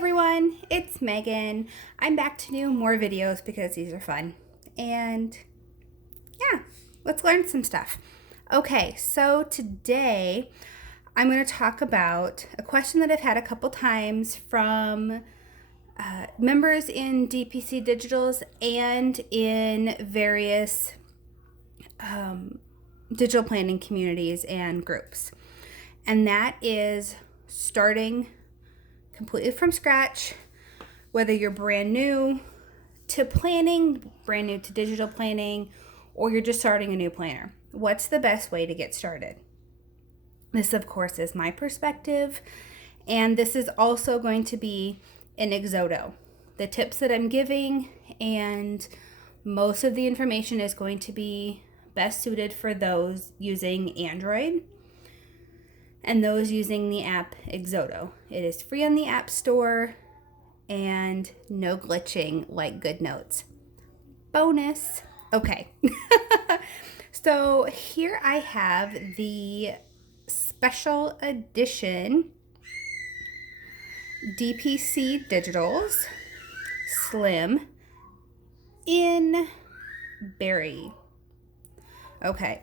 everyone, it's Megan. I'm back to do more videos because these are fun. And yeah, let's learn some stuff. Okay, so today I'm going to talk about a question that I've had a couple times from members in DPC Digitals and in various digital planning communities and groups. And that is starting completely from scratch, whether you're brand new to planning, brand new to digital planning, or you're just starting a new planner. What's the best way to get started? This, of course, is my perspective, and this is also going to be in Xodo. The tips that I'm giving and most of the information is going to be best suited for those using Android and those using the app Xodo. It is free on the App Store and no glitching like GoodNotes. Bonus. Okay. So here I have the special edition DPC Digitals Slim in Berry. Okay.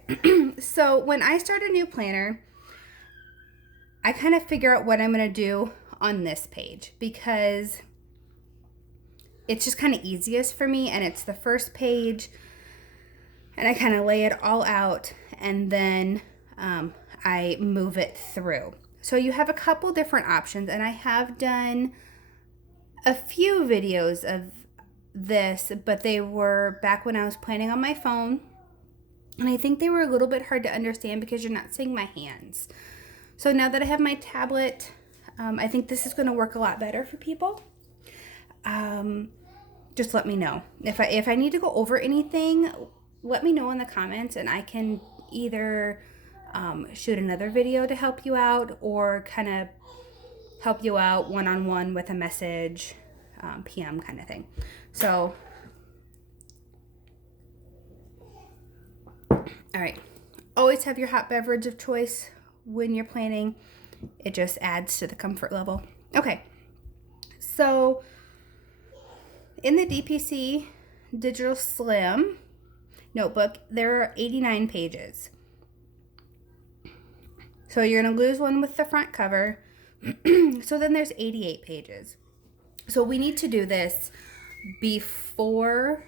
So when I start a new planner, I kind of figure out what I'm going to do on this page because it's just kind of easiest for me and it's the first page and I kind of lay it all out and then I move it through. So you have a couple different options and I have done a few videos of this, but they were back when I was planning on my phone and I think they were a little bit hard to understand because you're not seeing my hands. So now that I have my tablet, I think this is going to work a lot better for people. Just let me know. If I need to go over anything, let me know in the comments and I can either shoot another video to help you out or kind of help you out one-on-one with a message, PM kind of thing. So, all right. Always have your hot beverage of choice when you're planning. It just adds to the comfort level. Okay, so in the DPC Digital Slim notebook, there are 89 pages. So you're going to lose one with the front cover. So then there's 88 pages. So we need to do this before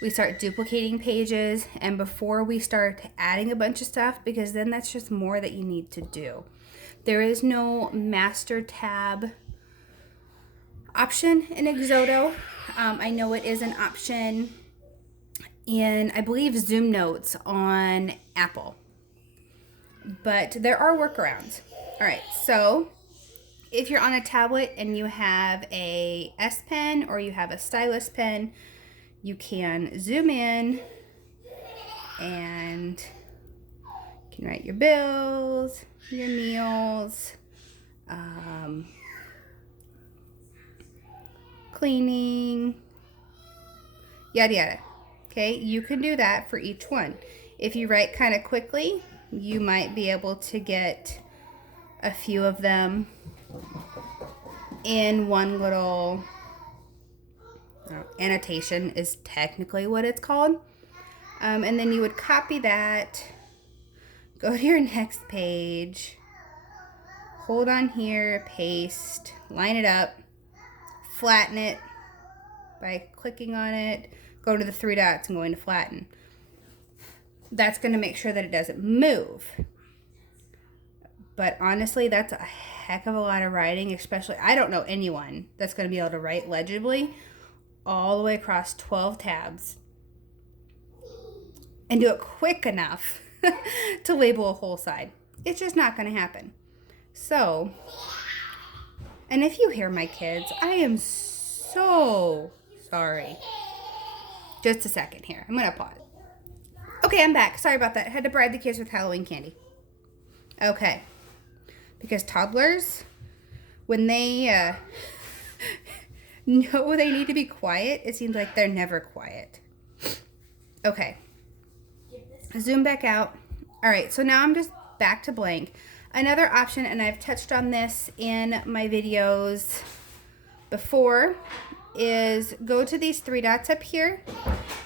we start duplicating pages and before we start adding a bunch of stuff, because then that's just more that you need to do. There is no master tab option in Xodo. I know it is an option in, I believe, Zoom Notes on Apple, but there are workarounds. All right, so if you're on a tablet and you have a S Pen or you have a stylus pen, you can zoom in and you can write your bills, your meals, cleaning, yada yada. Okay, you can do that for each one. If you write kind of quickly, you might be able to get a few of them in one little annotation is technically what it's called. And then you would copy that, go to your next page, hold on here, paste, line it up, flatten it by clicking on it, go to the three dots and going to flatten. That's going to make sure that it doesn't move. But honestly, that's a heck of a lot of writing, especially, I don't know anyone that's going to be able to write legibly all the way across 12 tabs and do it quick enough to label a whole side. It's just not going to happen. So, and if you hear my kids, I am so sorry. Just a second here. I'm going to pause. Okay, I'm back. Sorry about that. I had to bribe the kids with Halloween candy. Okay. Because toddlers, when they know they need to be quiet, it seems like they're never quiet. Okay. Zoom back out. All right, so now I'm just back to blank. Another option, and I've touched on this in my videos before is go to these three dots up here,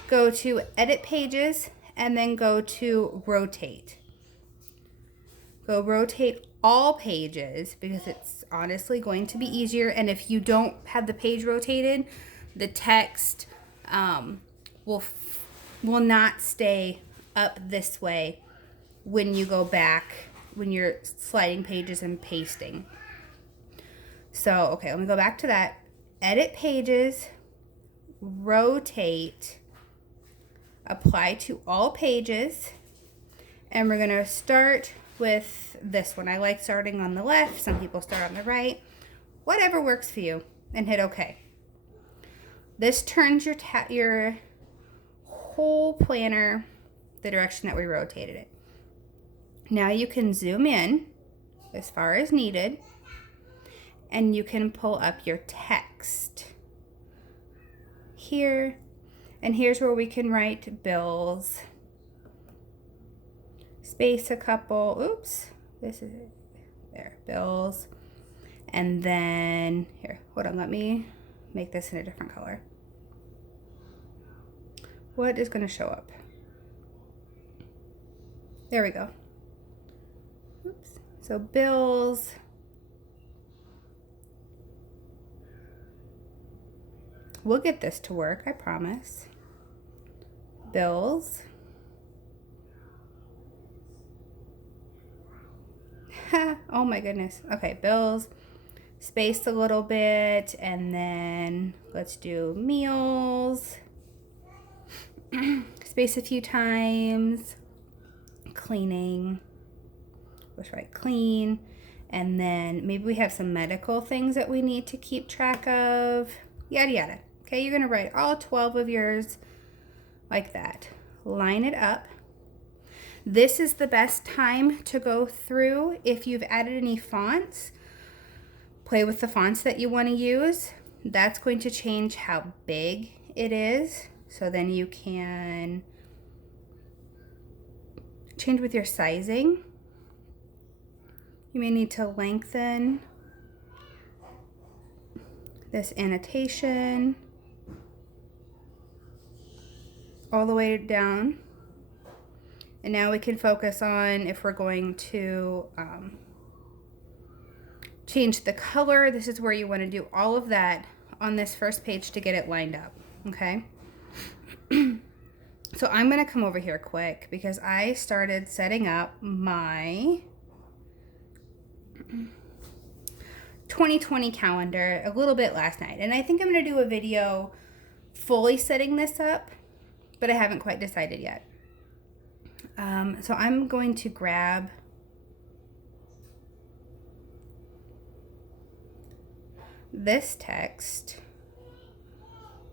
go to edit pages, and then go to rotate. Go rotate all pages because it's honestly going to be easier. And if you don't have the page rotated, the text will not stay up this way when you go back, when you're sliding pages and pasting. So, okay, let me go back to that. Edit pages, rotate, apply to all pages, and we're gonna start with this one. I like starting on the left. Some people start on the right. Whatever works for you, and hit OK. This turns your whole planner the direction that we rotated it. Now you can zoom in as far as needed, and you can pull up your text here, and here's where we can write bills, space a couple, oops, this is it, there, bills, and then here, hold on, let me make this in a different color. What is going to show up? There we go. Oops. So bills, we'll get this to work, I promise. Bills. Oh my goodness. Okay, bills. Spaced a little bit, and then let's do meals. Space a few times. Cleaning. Let's write clean. And then maybe we have some medical things that we need to keep track of. Yada yada. Okay, you're gonna write all 12 of yours like that. Line it up. This is the best time to go through if you've added any fonts. Play with the fonts that you want to use. That's going to change how big it is. So then you can change with your sizing. You may need to lengthen this annotation all the way down. And now we can focus on if we're going to change the color. This is where you want to do all of that on this first page to get it lined up, okay? So I'm going to come over here quick because I started setting up my 2020 calendar a little bit last night. And I think I'm going to do a video fully setting this up, but I haven't quite decided yet. So I'm going to grab this text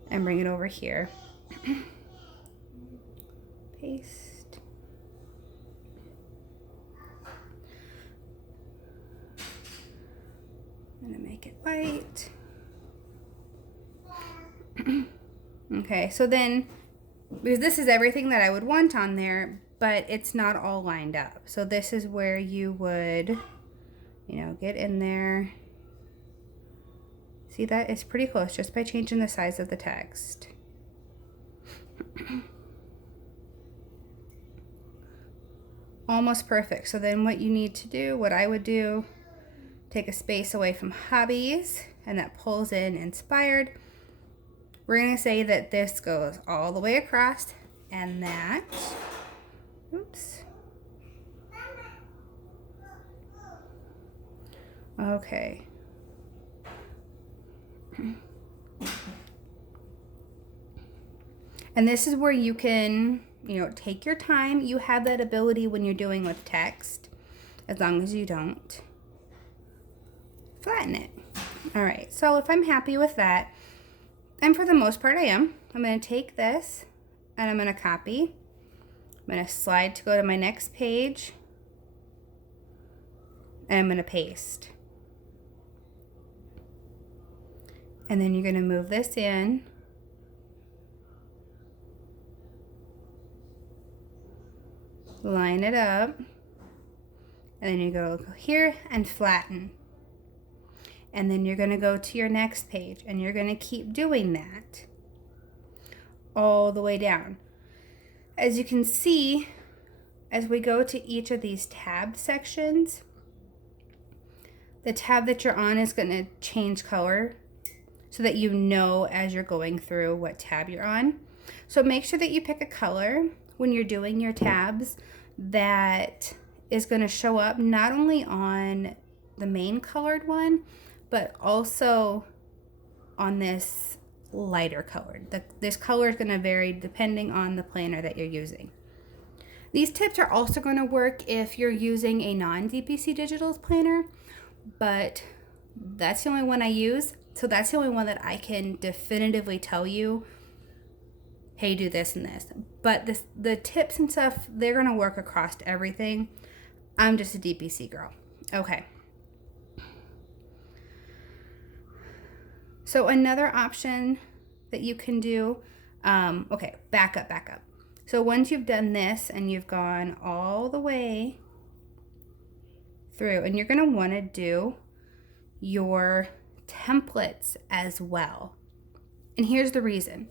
and bring it over here. Paste. I'm gonna make it white. Okay, so then, because this is everything that I would want on there, but it's not all lined up. So this is where you would, you know, get in there. See that? It's pretty close just by changing the size of the text. Almost perfect. So then what you need to do, what I would do, take a space away from hobbies, and that pulls in inspired. We're going to say that this goes all the way across, and that, oops. Okay. And this is where you can, you know, take your time. You have that ability when you're doing with text, as long as you don't flatten it. All right, so if I'm happy with that, and for the most part I am, I'm going to take this and I'm going to copy. I'm going to slide to go to my next page, and I'm going to paste. And then you're going to move this in. Line it up. And then you go here and flatten. and then you're going to go to your next page, and you're going to keep doing that all the way down. As you can see, as we go to each of these tab sections, the tab that you're on is going to change color so that you know as you're going through what tab you're on. So make sure that you pick a color when you're doing your tabs that is going to show up not only on the main colored one, but also on this lighter colored. This color is going to vary depending on the planner that you're using. These tips are also going to work if you're using a non-DPC Digitals planner, but that's the only one I use. So that's the only one that I can definitively tell you, hey, do this and this. But the tips and stuff, they're going to work across everything. I'm just a DPC girl. Okay. So another option that you can do, okay, back up. So once you've done this and you've gone all the way through, and you're going to want to do your templates as well. And here's the reason.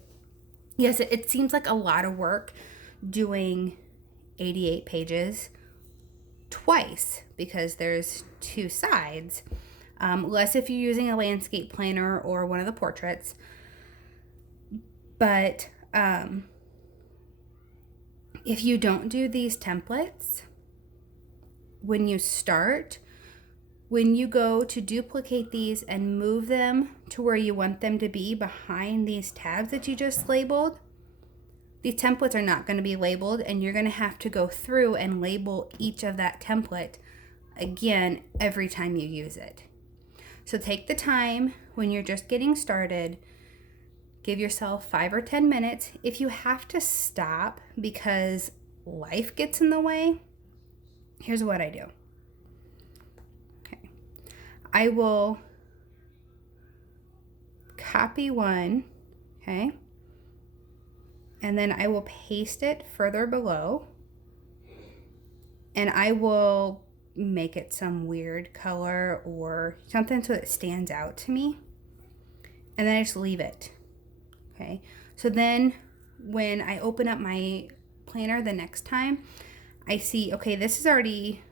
Yes, it seems like a lot of work doing 88 pages twice because there's two sides. Less if you're using a landscape planner or one of the portraits. But if you don't do these templates, when you start, when you go to duplicate these and move them to where you want them to be behind these tabs that you just labeled, these templates are not going to be labeled, and you're going to have to go through and label each of that template again every time you use it. So take the time when you're just getting started, give yourself 5 or 10 minutes. If you have to stop because life gets in the way, here's what I do. Okay. I will copy one, okay? And then I will paste it further below, and I will make it some weird color or something so it stands out to me, and then I just leave it. Okay, so then when I open up my planner the next time, I see, okay, this is already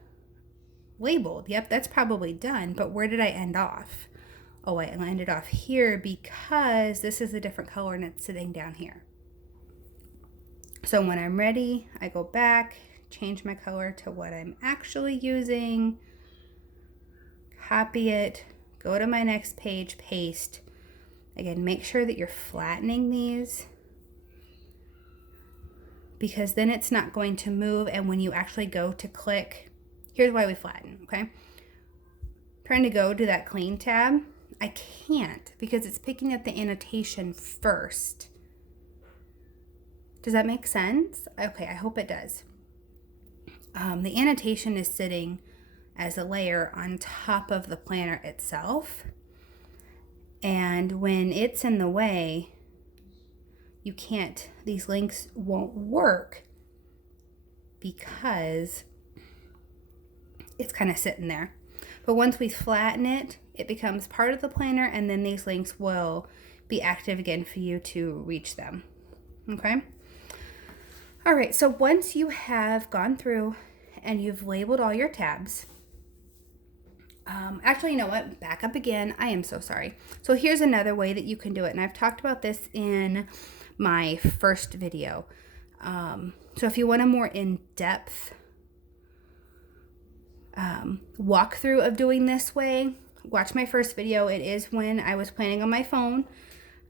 labeled. Yep, that's probably done, but where did I end off? Oh, I ended off here because this is a different color and it's sitting down here. So when I'm ready, I go back, change my color to what I'm actually using, copy it, go to my next page, paste. Again, make sure that you're flattening these because then it's not going to move, and when you actually go to click, here's why we flatten, okay? Trying to go to that clean tab, I can't because it's picking up the annotation first. Does that make sense? Okay, I hope it does. The annotation is sitting as a layer on top of the planner itself. And when it's in the way, you can't, these links won't work because it's kind of sitting there. But once we flatten it, it becomes part of the planner, and then these links will be active again for you to reach them. Okay? All right, so once you have gone through and you've labeled all your tabs, actually, you know what? Back up again. I am so sorry. So here's another way that you can do it, and I've talked about this in my first video. So if you want a more in-depth walkthrough of doing this way, watch my first video. It is when I was planning on my phone,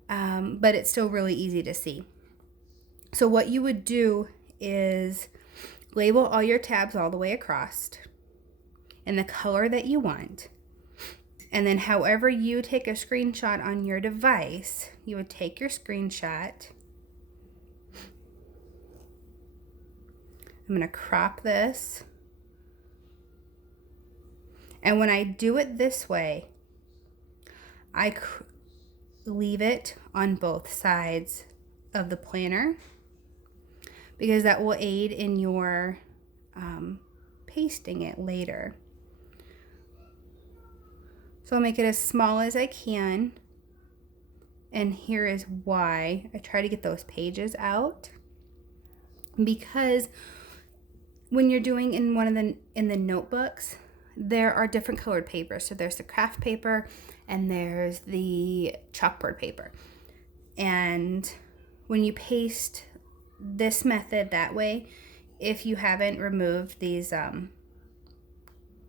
but it's still really easy to see. So what you would do is label all your tabs all the way across in the color that you want. And then however you take a screenshot on your device, you would take your screenshot. I'm going to crop this. And when I do it this way, I leave it on both sides of the planner because that will aid in your pasting it later. So I'll make it as small as I can. And here is why. I try to get those pages out. Because when you're doing in the notebooks, there are different colored papers. So there's the craft paper and there's the chalkboard paper. And when you paste this method that way, if you haven't removed these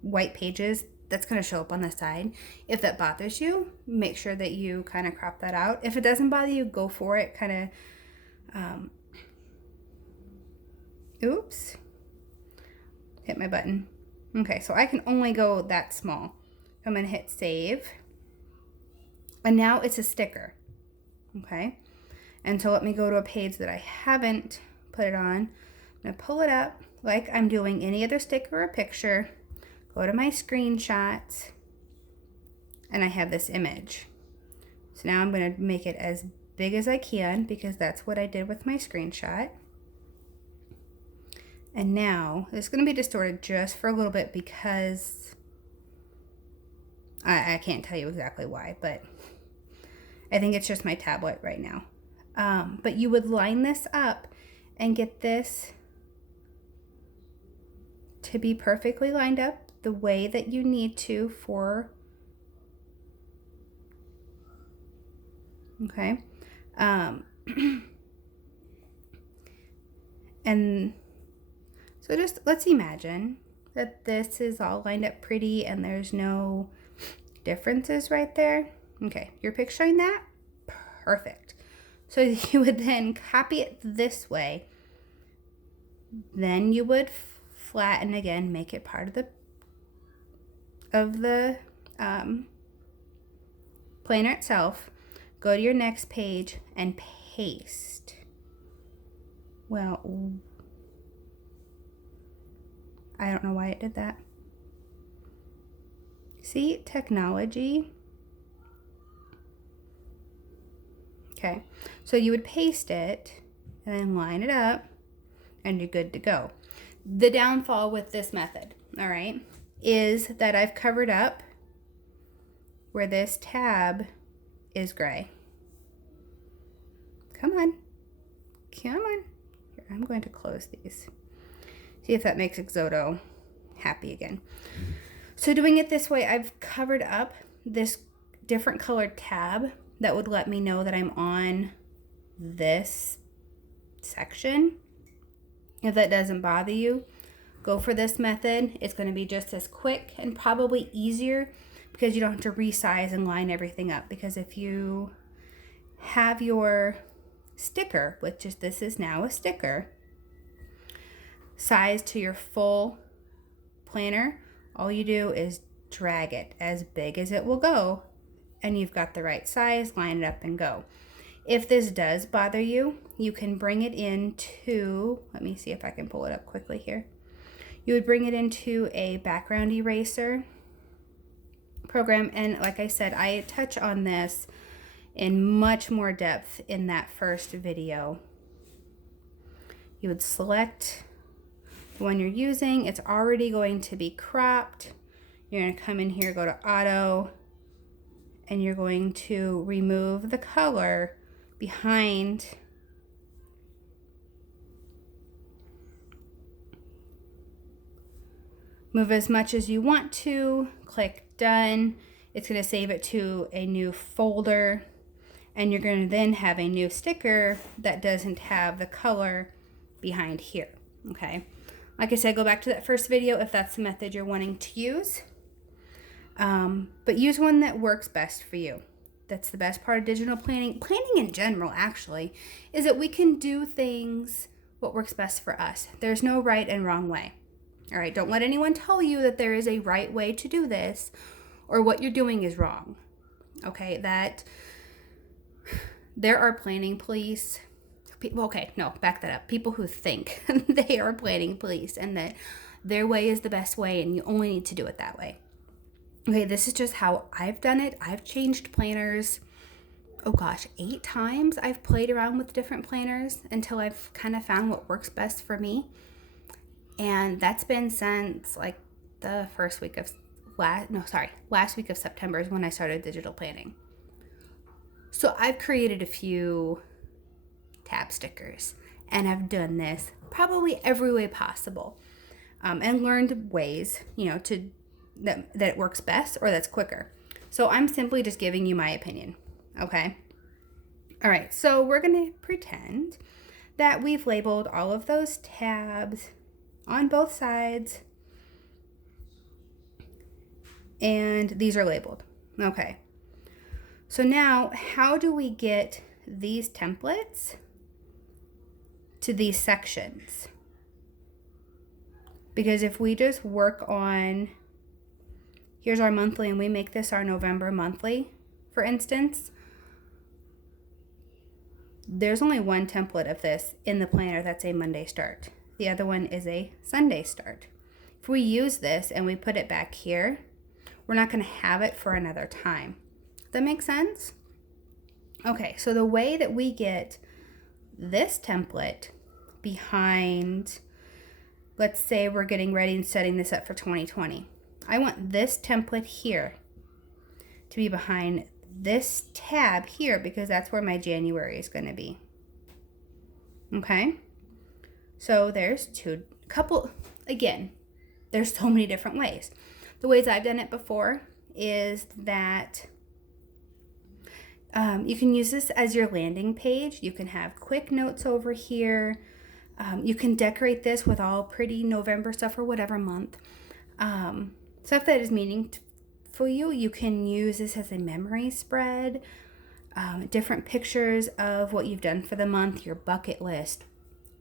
white pages, that's going to show up on the side. If that bothers you, make sure that you kind of crop that out. If it doesn't bother you, go for it. Kind of, oops, hit my button. Okay, so I can only go that small. I'm going to hit save. And now it's a sticker. Okay. And so let me go to a page that I haven't put it on. I'm going to pull it up like I'm doing any other sticker or picture. Go to my screenshots. And I have this image. So now I'm going to make it as big as I can because that's what I did with my screenshot. And now it's going to be distorted just for a little bit because I can't tell you exactly why, but I think it's just my tablet right now. But you would line this up and get this to be perfectly lined up the way that you need to for, okay. And so just let's imagine that this is all lined up pretty and there's no differences right there. Okay, you're picturing that? Perfect. So you would then copy it this way. Then you would flatten again, make it part of the planner itself. Go to your next page and paste. Well, I don't know why it did that. See, technology. Okay, so you would paste it and then line it up and you're good to go. The downfall with this method, all right, is that I've covered up where this tab is gray. Come on. Come on. Here, I'm going to close these. See if that makes Xodo happy again. So doing it this way, I've covered up this different colored tab that would let me know that I'm on this section. If that doesn't bother you, go for this method. It's going to be just as quick and probably easier because you don't have to resize and line everything up. Because if you have your sticker, which is this is now a sticker, size to your full planner, all you do is drag it as big as it will go and you've got the right size, line it up and go. If this does bother you, you can bring it into, let me see if I can pull it up quickly here. You would bring it into a background eraser program. And like I said, I touch on this in much more depth in that first video. You would select the one you're using. It's already going to be cropped. You're going to come in here, go to auto, and you're going to remove the color behind move as much as you want to, click done. It's going to save it to a new folder and you're going to then have a new sticker that doesn't have the color behind here. Okay, like I said, go back to that first video if that's the method you're wanting to use, but use one that works best for you. That's the best part of digital planning in general, actually, is that we can do things what works best for us. There's no right and wrong way. All right, don't let anyone tell you that there is a right way to do this or what you're doing is wrong. Okay, that there are planning police people. Okay, no, back that up. People who think they are planning police and that their way is the best way and you only need to do it that way. Okay, this is just how I've done it. I've changed planners, oh gosh, 8 times. I've played around with different planners until I've kind of found what works best for me. And that's been since like the first week of last week of September is when I started digital planning. So I've created a few tab stickers, and I've done this probably every way possible, and learned ways, that it works best or that's quicker. So I'm simply just giving you my opinion, okay? All right, so we're gonna pretend that we've labeled all of those tabs on both sides, and these are labeled, okay? So now, how do we get these templates to these sections? Because if we just work on, here's our monthly, and we make this our November monthly, for instance, there's only one template of this in the planner that's a Monday start. The other one is a Sunday start. If we use this and we put it back here, we're not going to have it for another time. Does that make sense? Okay, so the way that we get this template behind, let's say we're getting ready and setting this up for 2020. I want this template here to be behind this tab here because that's where my January is going to be. Okay? So there's again, there's so many different ways. The ways I've done it before is that you can use this as your landing page. You can have quick notes over here. You can decorate this with all pretty November stuff or whatever month. Stuff that is meaningful for you. You can use this as a memory spread. Different pictures of what you've done for the month, your bucket list,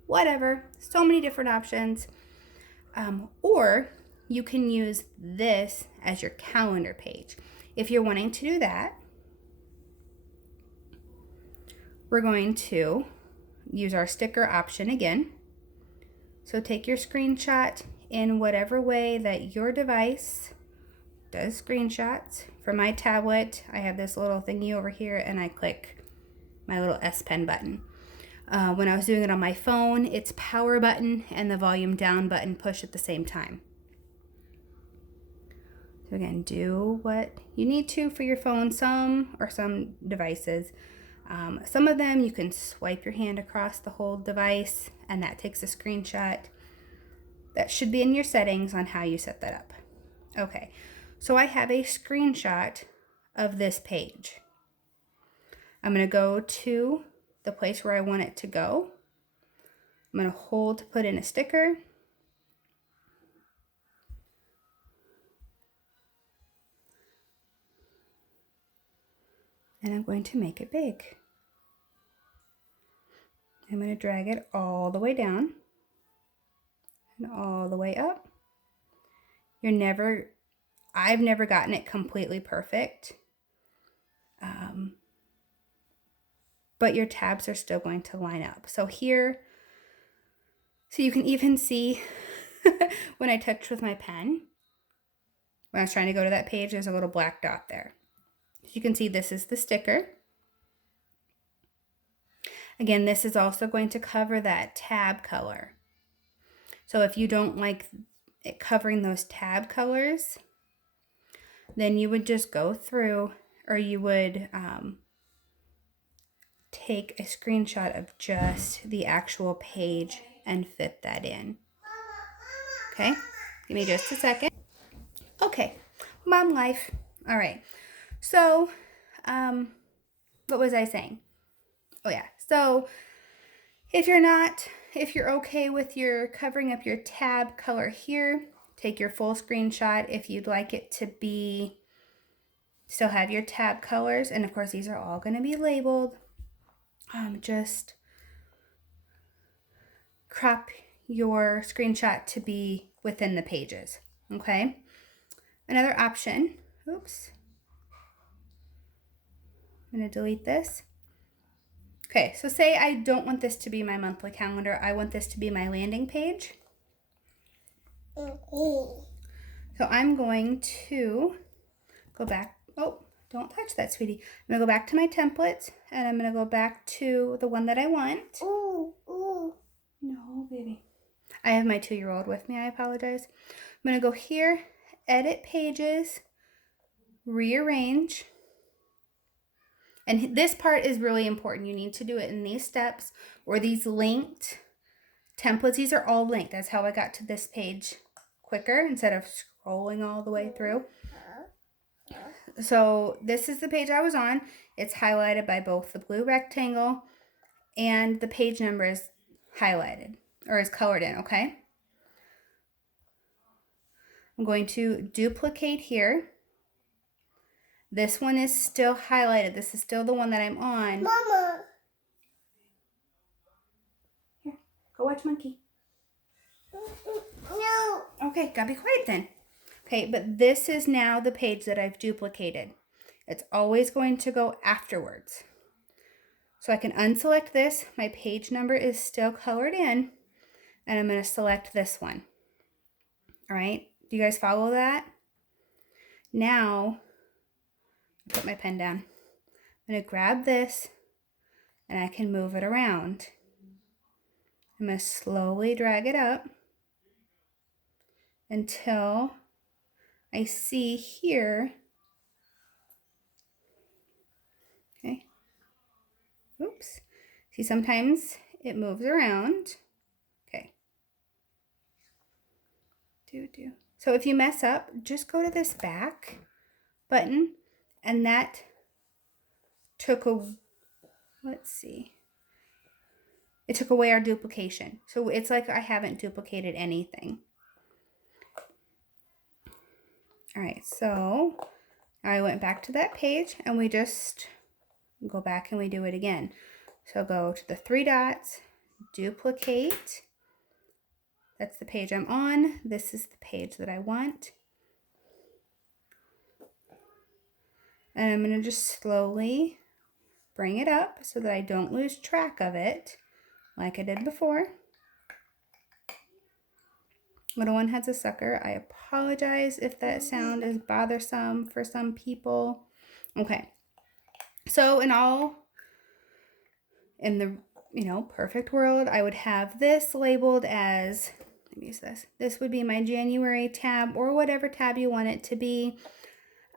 whatever. So many different options. Or you can use this as your calendar page. If you're wanting to do that, we're going to use our sticker option again. So take your screenshot in whatever way that your device does screenshots. For my tablet, I have this little thingy over here and I click my little S Pen button. When I was doing it on my phone, it's power button and the volume down button push at the same time. So again, do what you need to for your phone, some devices. Some of them you can swipe your hand across the whole device and that takes a screenshot. That should be in your settings on how you set that up. Okay, so I have a screenshot of this page. I'm going to go to the place where I want it to go. I'm going to hold to put in a sticker. And I'm going to make it big. I'm going to drag it all the way down and all the way up. I've never gotten it completely perfect. But your tabs are still going to line up. So here, so you can even see when I touched with my pen, when I was trying to go to that page, there's a little black dot there. So you can see this is the sticker. Again, this is also going to cover that tab color. So if you don't like it covering those tab colors, then you would just go through, or you would take a screenshot of just the actual page and fit that in. Okay, give me just a second. Okay, mom life. All right, so what was I saying? Oh yeah, so if you're okay with your covering up your tab color here, take your full screenshot. If you'd like it to be, still have your tab colors, and of course these are all going to be labeled. Just crop your screenshot to be within the pages, okay? Another option, oops, I'm going to delete this. Okay, so say I don't want this to be my monthly calendar. I want this to be my landing page. So I'm going to go back. Oh, don't touch that, sweetie. I'm going to go back to my templates, and I'm going to go back to the one that I want. Ooh. No, baby. I have my 2-year-old with me. I apologize. I'm going to go here, edit pages, rearrange. And this part is really important. You need to do it in these steps or these linked templates. These are all linked. That's how I got to this page quicker instead of scrolling all the way through. So this is the page I was on. It's highlighted by both the blue rectangle and the page number is highlighted or is colored in, okay? I'm going to duplicate here. This one is still highlighted. This is still the one that I'm on. Mama. Here, go watch Monkey. No. Okay, gotta be quiet then. Okay, but this is now the page that I've duplicated. It's always going to go afterwards. So I can unselect this. My page number is still colored in. And I'm going to select this one. All right, do you guys follow that? Now, I'll put my pen down. I'm going to grab this and I can move it around. I'm going to slowly drag it up until I see here. Okay. Oops. See, sometimes it moves around. Okay. So if you mess up, just go to this back button, and that took a, let's see. It took away our duplication. So it's like I haven't duplicated anything. All right, so I went back to that page and we just go back and we do it again. So go to the three dots, duplicate. That's the page I'm on. This is the page that I want. And I'm going to just slowly bring it up so that I don't lose track of it like I did before. Little one has a sucker. I apologize if that sound is bothersome for some people. Okay. So in the, perfect world, I would have this labeled as, let me use this. This would be my January tab or whatever tab you want it to be.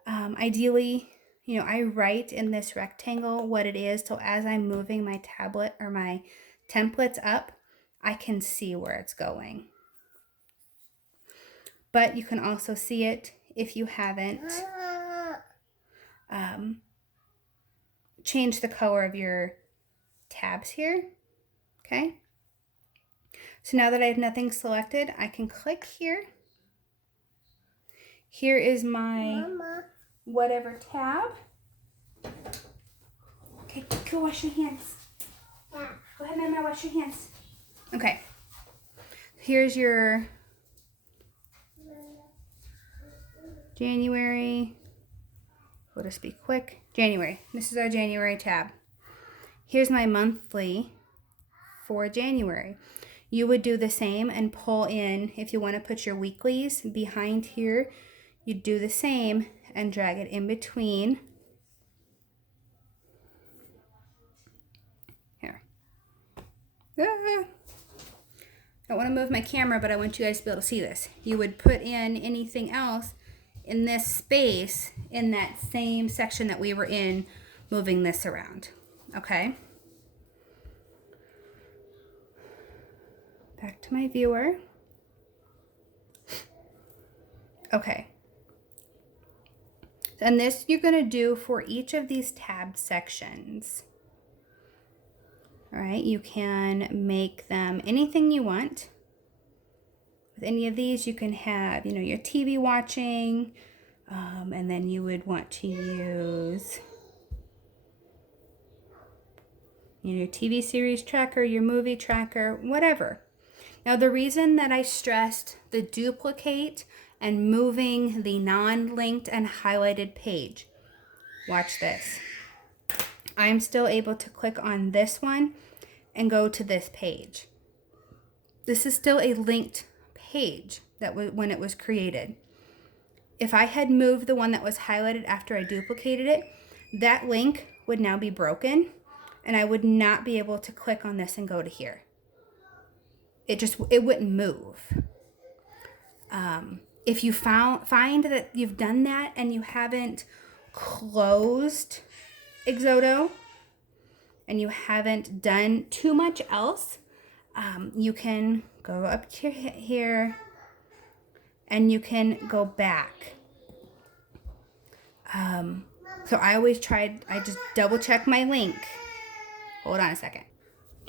Ideally, I write in this rectangle what it is. So as I'm moving my tablet or my templates up, I can see where it's going. But you can also see it if you haven't changed the color of your tabs here. Okay. So now that I have nothing selected, I can click here. Here is my whatever tab. Okay, go wash your hands. Yeah. Go ahead, Mama, wash your hands. Okay. Here's your January. We'll just be quick. January. This is our January tab. Here's my monthly for January. You would do the same and pull in, if you want to put your weeklies behind here, you do the same and drag it in between. Here. I don't want to move my camera, but I want you guys to be able to see this. You would put in anything else in this space in that same section that we were in, moving this around. Okay. Back to my viewer. Okay. And this you're going to do for each of these tabbed sections. All right, you can make them anything you want. With any of these, you can have, your TV watching, and then you would want to use your TV series tracker, your movie tracker, whatever. Now, the reason that I stressed the duplicate and moving the non-linked and highlighted page, watch this. I'm still able to click on this one and go to this page. This is still a linked page that when it was created. If I had moved the one that was highlighted after I duplicated it, that link would now be broken and I would not be able to click on this and go to here. It wouldn't move. if you find that you've done that and you haven't closed Xodo and you haven't done too much else, you can go up to here and you can go back. So I just double check my link. Hold on a second.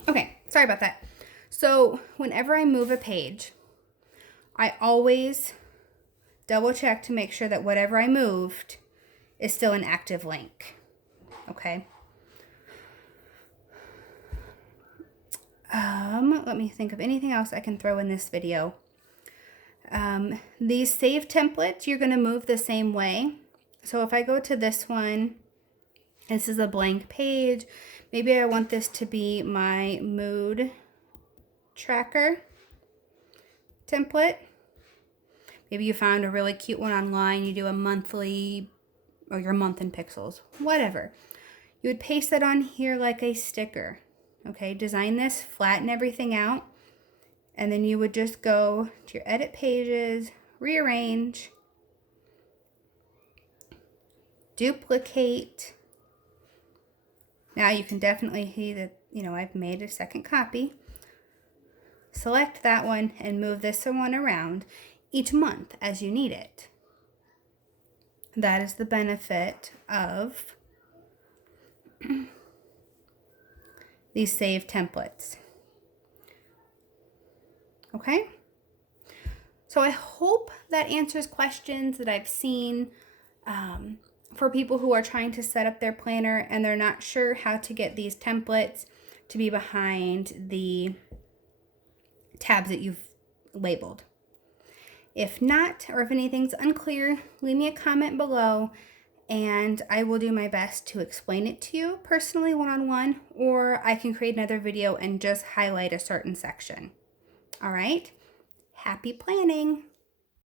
Okay, sorry about that. So whenever I move a page, I always double check to make sure that whatever I moved is still an active link. Okay. Let me think of anything else I can throw in this video. These save templates, you're going to move the same way. So if I go to this one, this is a blank page. Maybe I want this to be my mood tracker template. Maybe you found a really cute one online. You do a monthly or your month in pixels, whatever. You would paste that on here like a sticker. Okay, design this, flatten everything out, and then you would just go to your edit pages, rearrange, duplicate. Now you can definitely see that, I've made a second copy. Select that one and move this one around each month as you need it. That is the benefit of these save templates. Okay? So I hope that answers questions that I've seen for people who are trying to set up their planner and they're not sure how to get these templates to be behind the tabs that you've labeled. If not, or if anything's unclear, leave me a comment below and I will do my best to explain it to you personally one-on-one, or I can create another video and just highlight a certain section. All right? Happy planning!